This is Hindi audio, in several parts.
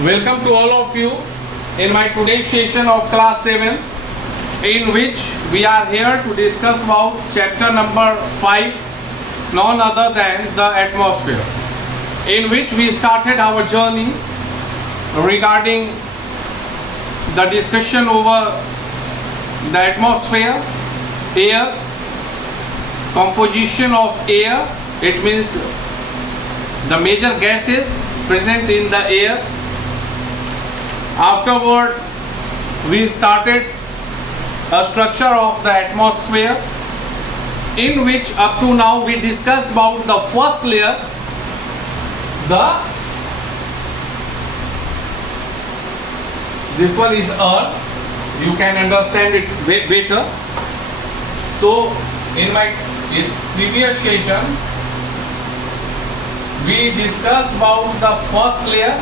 Welcome to all of you in my today's session of class 7, in which we are here to discuss about chapter number 5, none other than the atmosphere, in which we started our journey regarding the discussion over the atmosphere, air, composition of air. It means the major gases present in the air. Afterward, we started a structure of the atmosphere, in which up to now we discussed about the first layer, this one is Earth. You can understand it better. So in my previous session we discussed about the first layer.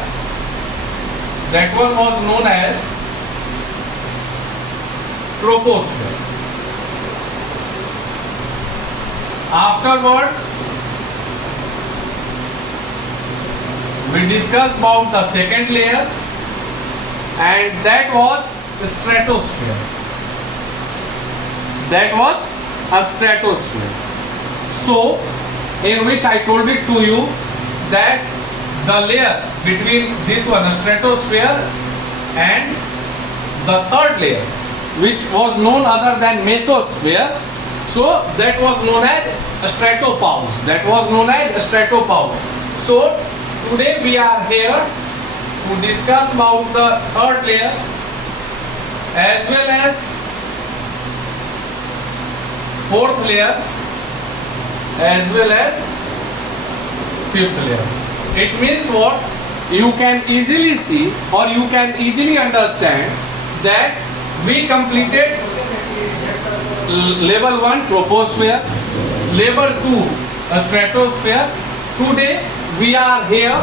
That one was known as Troposphere. Afterward, we discussed about the second layer, and that was the Stratosphere. That was a Stratosphere. So, in which I told it to you that the layer between this one, a Stratosphere, and the third layer, which was known other than Mesosphere, so that was known as a Stratopause. That was known as a Stratopause. So today we are here to discuss about the third layer as well as fourth layer as well as fifth layer. It means what? You can easily see or you can easily understand that we completed level 1 troposphere, level 2 a stratosphere. Today we are here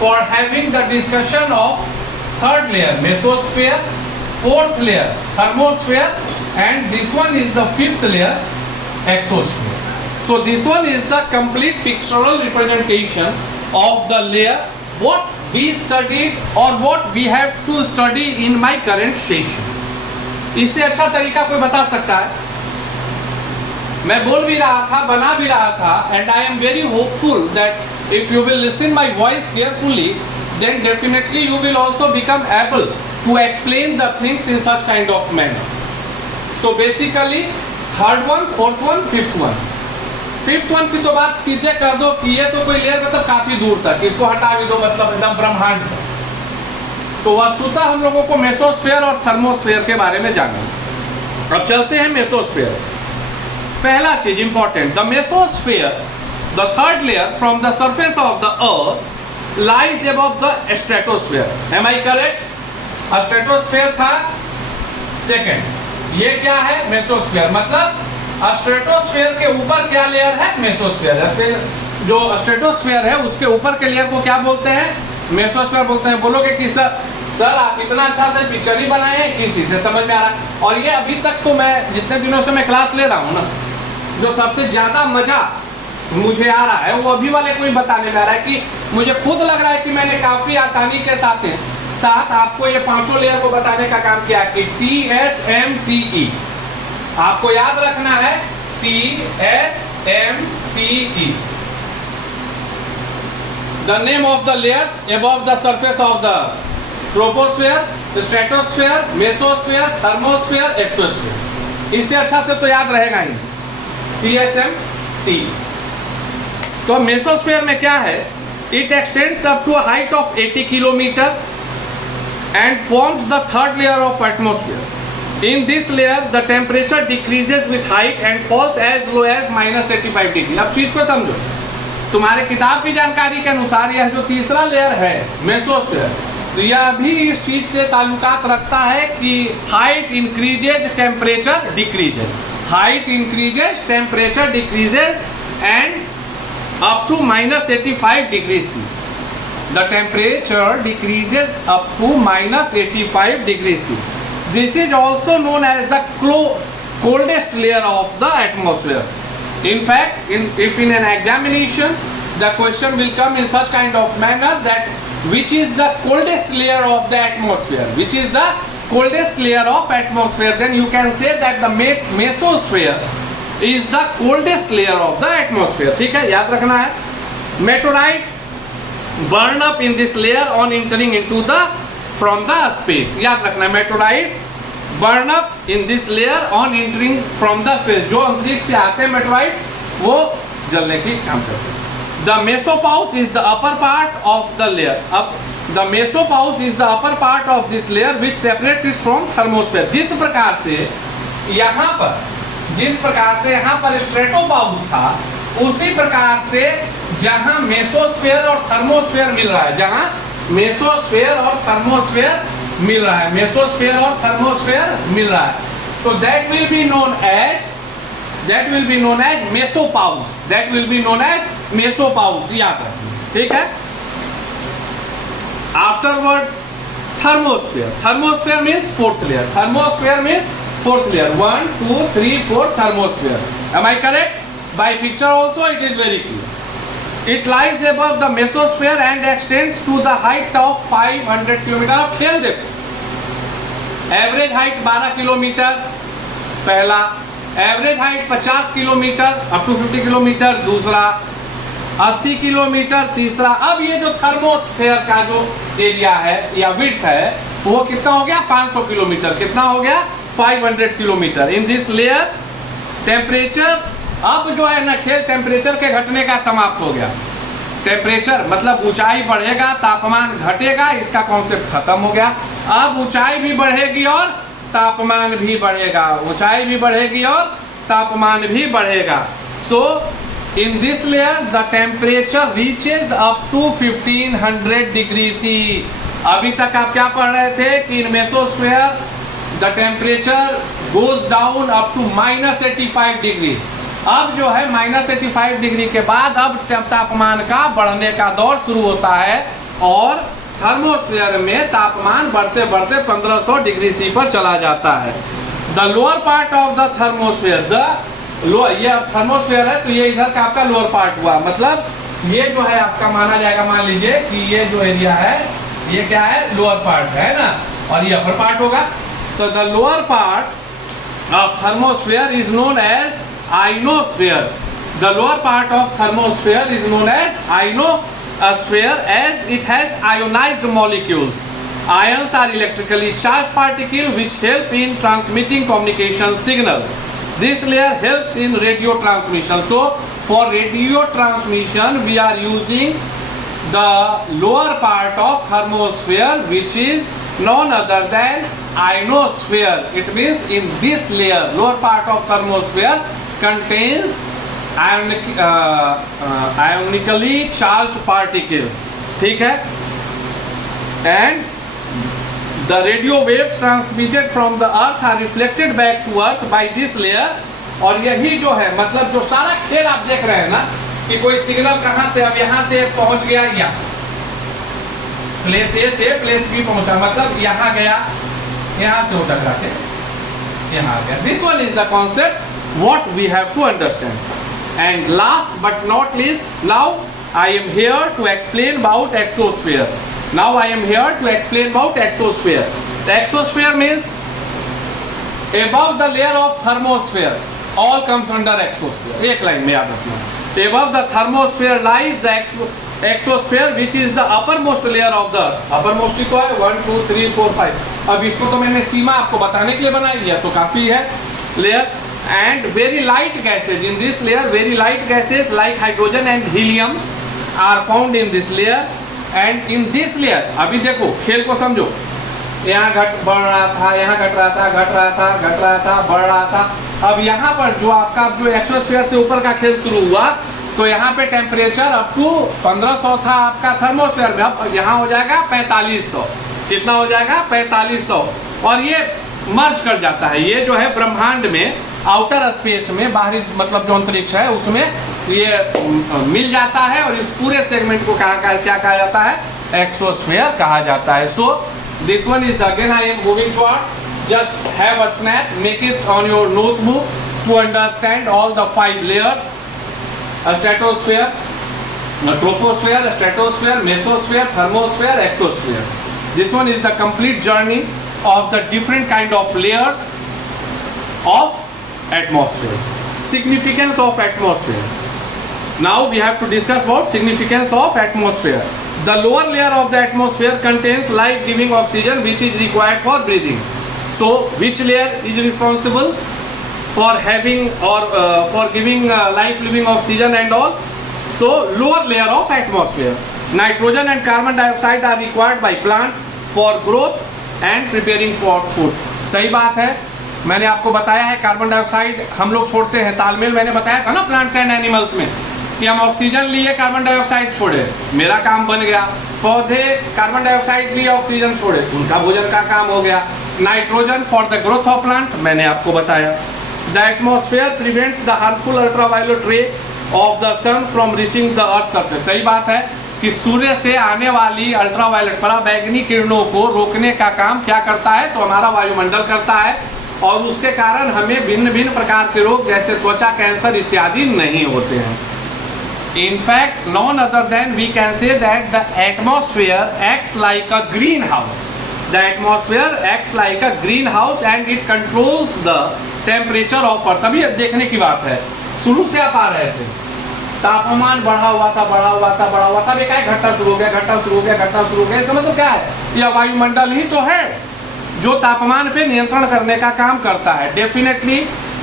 for having the discussion of third layer mesosphere, fourth layer thermosphere, and this one is the fifth layer exosphere. So this one is the complete pictorial representation of the layer what we studied or what we have to study in my current session. इससे अच्छा तरीका कोई बता सकता है? मैं बोल भी रहा था, बना भी रहा था, and I am very hopeful that if you will listen my voice carefully, then definitely you will also become able to explain the things in such kind of manner. So basically, third one, fourth one, fifth one. Fifth one की तो बात सीधे कर दो कि ये तो कोई लेयर मतलब काफी दूर तक, इसको हटा भी दो, मतलब एकदम ब्रह्मांड तक. तो वस्तुतः हम लोगों को मेसोस्फीयर और थर्मोस्फीयर के बारे में जानना. अब चलते हैं मेसोस्फीयर. पहला चीज important, the mesosphere, the third layer from the surface of the earth lies above the stratosphere. Am I correct? Stratosphere था सेकंड. ये क्या है? मेसोस्फीयर. मतलब स्ट्रेटोस्फीयर के ऊपर क्या लेयर है? मेसोस्फीयर. जो स्ट्रेटोस्फीयर है उसके ऊपर के लेयर को क्या बोलते हैं? मेसोस्फीयर बोलते हैं. बोलोगे कि सर आप इतना अच्छा से पिक्चर ही बनाए हैं, किसी से समझ में आ रहा है? और ये अभी तक तो मैं जितने दिनों से मैं क्लास ले रहा हूँ ना, जो सबसे ज्यादा मजा मुझे आ रहा है वो अभी वाले को ही बताने में आ रहा है कि मुझे खुद लग रहा है कि मैंने काफी आसानी के साथ आपको ये पांचों लेयर को बताने का काम किया कि TSMTE. आपको याद रखना है TSMTE. The name of the layers above the surface of the troposphere, stratosphere, mesosphere, thermosphere, exosphere. इससे अच्छा से तो याद रहेगा ही TSMTE. तो मेसोस्फीयर में क्या है? It extends up to a height of 80 kilometer and forms the third layer of atmosphere. In this layer, the temperature decreases with height and falls as low as -85 degree. अब चीज को समझो. तुम्हारे किताब की जानकारी के अनुसार यह जो तीसरा लेयर है मेसोस्फीयर, तो यह भी इस चीज से ताल्लुकात रखता है कि height increases, temperature decreases. Height increases, temperature decreases and up to -85 degree C. The temperature decreases up to -85 degree C. This is also known as the coldest layer of the atmosphere. In fact, if in an examination the question will come in such kind of manner that which is the coldest layer of the atmosphere, which is the coldest layer of atmosphere, then you can say that the mesosphere is the coldest layer of the atmosphere. ठीक है, याद रखना है. Meteorites burn up in this layer on entering into the from the space. याद रखना, meteorites burn up in this layer on entering from the space. जो अंतरिक्ष से आते हैं meteorites वो जलने की काम करते हैं. The mesopause is the upper part of the layer. अब the mesopause is the upper part of this layer which separates it from thermosphere. जिस प्रकार से यहाँ पर स्ट्रेटोपाउस था, उसी प्रकार से जहाँ मेसोस्फीयर और थर्मोस्फीयर मिल रहा है, जहाँ मेसोस्फीयर और थर्मोस्फीयर मिल रहा है, मेसोस्फीयर और थर्मोस्फीयर मिल रहा है. So that will be known as mesopause. That will be known as mesopause. याद रखना, ठीक है. Afterward, thermosphere. Thermosphere means fourth layer. Thermosphere means fourth layer. 1, 2, 3, 4 thermosphere. Am I correct? By picture also it is very clear. It lies above the mesosphere and extends to the height of 500 km. अब खेल देखो. Average height 12 किलोमीटर पहला, average height 50 kilometre up to 50 kilometre दूसरा, 80 किलोमीटर तीसरा. अब ये जो थर्मोस्फेयर का जो एरिया है या विड्थ है वो कितना हो गया? 500 किलोमीटर. कितना हो गया? 500 kilometre. In this layer temperature, अब जो है ना खेल टेम्परेचर के घटने का समाप्त हो गया. टेम्परेचर मतलब ऊंचाई बढ़ेगा, तापमान घटेगा, इसका कॉन्सेप्ट खत्म हो गया. अब ऊंचाई भी बढ़ेगी और तापमान भी बढ़ेगा, ऊंचाई भी बढ़ेगी और तापमान भी बढ़ेगा. So in this layer the temperature reaches up to 1500 degree C. अभी तक आप क्या पढ़ रहे थे कि in mesosphere the temperature goes down up to -85 degree. अब जो है -85 डिग्री के बाद अब तापमान का बढ़ने का दौर शुरू होता है और थर्मोस्फीयर में तापमान बढ़ते बढ़ते 1500 डिग्री सी पर चला जाता है. The lower part of the thermosphere, ये थर्मोस्फीयर है तो ये इधर का आपका लोअर पार्ट हुआ. मतलब ये जो है आपका माना जाएगा, मान लीजिए कि ये जो एरिया है ये क्या है? लोअर पार्ट है ना, और ये अपर पार्ट होगा. तो the lower part of thermosphere is known as ionosphere. The lower part of thermosphere is known as Ionosphere as it has ionized molecules. Ions are electrically charged particles which help in transmitting communication signals. This layer helps in radio transmission. So for radio transmission we are using the lower part of thermosphere which is none other than ionosphere. It means in this layer, lower part of thermosphere contains ionically charged particles. ठीक है. And the radio waves transmitted from the earth are reflected back to earth by this layer. और यही जो है मतलब जो सारा खेल आप देख रहे हैं ना कि कोई सिग्नल कहाँ से अब यहाँ से पहुँच गया या प्लेस ए से प्लेस बी पहुँचा, मतलब यहाँ गया, यहाँ से उठा के यहाँ आ गया. This one is the concept what we have to understand. And last but not least, now I am here to explain about exosphere. Now I am here to explain about exosphere. The exosphere means above the layer of thermosphere, all comes under exosphere. एक लाइन में याद रखना. Above the thermosphere lies the exosphere which is the uppermost layer of the earth. uppermost ही तो है 1 2 3 4 5. अब इसको तो मैंने सीमा आपको बताने के लिए बनाई है तो काफी है layer. And very light gases in this layer, very light gases like hydrogen and helium are found in this layer. And in this layer, अभी देखो खेल को समझो, यहाँ बढ़ रहा था, यहाँ घट रहा था, घट रहा था, घट रहा था, बढ़ रहा था. अब यहाँ पर जो आपका जो एक्सोस्फीयर से ऊपर का खेल शुरू हुआ तो यहाँ पे टेम्परेचर अप टू 1500 था आपका थर्मोस्फीयर में, अब यहाँ हो जाएगा 4500. कितना हो जाएगा? 4500. और ये मर्ज कर जाता है. ये जो है ब्रह्मांड में आउटर स्पेस में, बाहरी मतलब जो अंतरिक्ष है उसमें ये मिल जाता है और इस पूरे सेगमेंट को क्या कहा जाता है? एक्सोस्फीयर कहा जाता है. So this one is again I am moving forward. Just have a snap, make it on your notebook to understand all the 5 layers. Stratosphere, Troposphere, Stratosphere, Mesosphere, Thermosphere, Exosphere. This one is the complete journey of the different kind of layers of atmosphere. Significance of atmosphere. Now we have to discuss about significance of atmosphere. The lower layer of the atmosphere contains life-giving oxygen which is required for breathing. So which layer is responsible for having or for giving life-living oxygen and all? So lower layer of atmosphere. Nitrogen and carbon dioxide are required by plant for growth and preparing for food. सही बात है, मैंने आपको बताया है कार्बन डाइऑक्साइड हम लोग छोड़ते हैं, तालमेल मैंने बताया था ना प्लांट्स एंड एनिमल्स में कि हम ऑक्सीजन लिए कार्बन डाइऑक्साइड छोड़े, मेरा काम बन गया। पौधे कार्बन डाइऑक्साइड लिए ऑक्सीजन छोड़े, उनका भोजन का काम हो गया। Nitrogen for the growth of plant मैंने आपको बताया। The atmosphere prevents the harmful ultraviolet ray of the sun from reaching the earth surface. सही बात है कि सूर्य से आने वाली अल्ट्रावायलेट पराबैंगनी किरणों को रोकने का काम क्या करता है? तो हमारा वायुमंडल करता है, और उसके कारण हमें भिन्न भिन्न प्रकार के रोग जैसे त्वचा कैंसर इत्यादि नहीं होते हैं। In fact, none other than we can say that the atmosphere acts like a greenhouse. The atmosphere acts like a greenhouse and it controls the temperature of Earth. अभी देखने की बात है, शुरू से आप आ रहे थे, तापमान बढ़ा हुआ था, अब एक घटना शुरू हो गया। इसका मतलब क्या है? यह वायुमंडल ही तो है जो तापमान पे नियंत्रण करने का काम करता है। Definitely,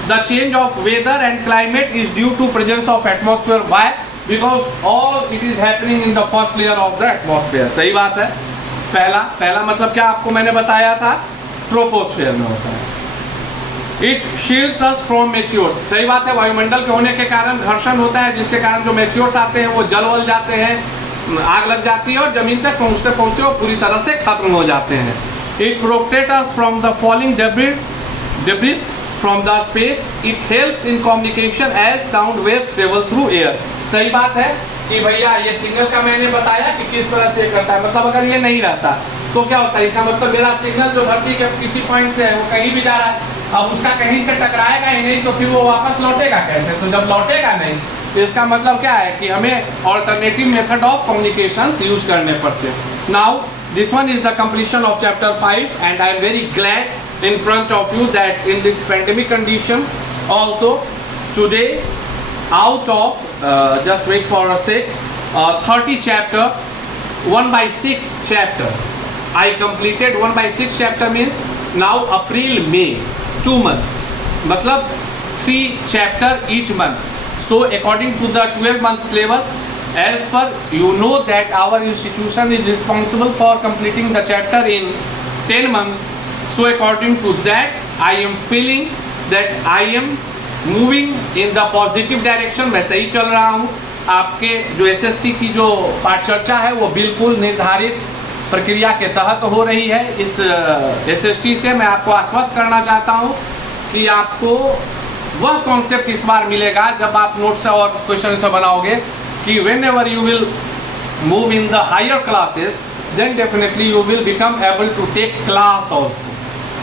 the change of weather and climate is due to presence of atmosphere. Why? Because all it is happening in the first layer of the atmosphere. सही बात है। पहला मतलब क्या आपको मैंने बताया था? ट्रोपोस्फेयर में होता है। It shields us from meteors. सही बात है, वायुमंडल के होने के कारण घर्षण होता है, जिसके कारण जो मेटियोर्स आते हैं वो जल जाते हैं, आग लग जाती है और जमीन तक पहुंचते वो पूरी तरह से खत्म हो जाते हैं। It protects us from the falling debris from the space. It helps in communication as sound waves travel through air. सही बात है कि भैया ये सिग्नल का मैंने बताया कि किस तरह से करता है। मतलब अगर ये नहीं रहता तो क्या होता है? इसका मतलब मेरा सिग्नल जो धरती के किसी पॉइंट से है वो कहीं भी जा रहा है, अब उसका कहीं से टकराएगा ही नहीं, तो फिर वो वापस लौटेगा कैसे? तो जब लौटेगा नहीं तो इसका मतलब क्या है कि हमें alternative method of communication use करने पड़ते हैं। Now this one is the completion of chapter 5 and I am very glad in front of you that in this pandemic condition also today out of just wait for a sec 30 chapters 1/6 chapter I completed. 1/6 chapter means now April May 2 months, मतलब 3 chapter each month. So according to the 12 month syllabus, as per you know that our institution is responsible for completing the chapter in 10 months. So according to that, I am feeling that I am moving in the positive direction. मैं सही चल रहा हूँ। आपके जो SST की जो पाठ चर्चा है वो बिल्कुल निर्धारित प्रक्रिया के तहत हो रही है। इस SST से मैं आपको आश्वस्त करना चाहता हूँ कि आपको वह कॉन्सेप्ट इस बार मिलेगा जब आप नोट्स और क्वेश्चन से बनाओगे कि whenever you will move in the higher classes, then definitely you will become able to take class also.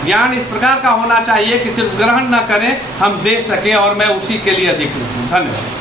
ज्ञान इस प्रकार का होना चाहिए कि सिर्फ ग्रहण न करें, हम दे सकें, और मैं उसी के लिए अधिक हूँ। धन्यवाद।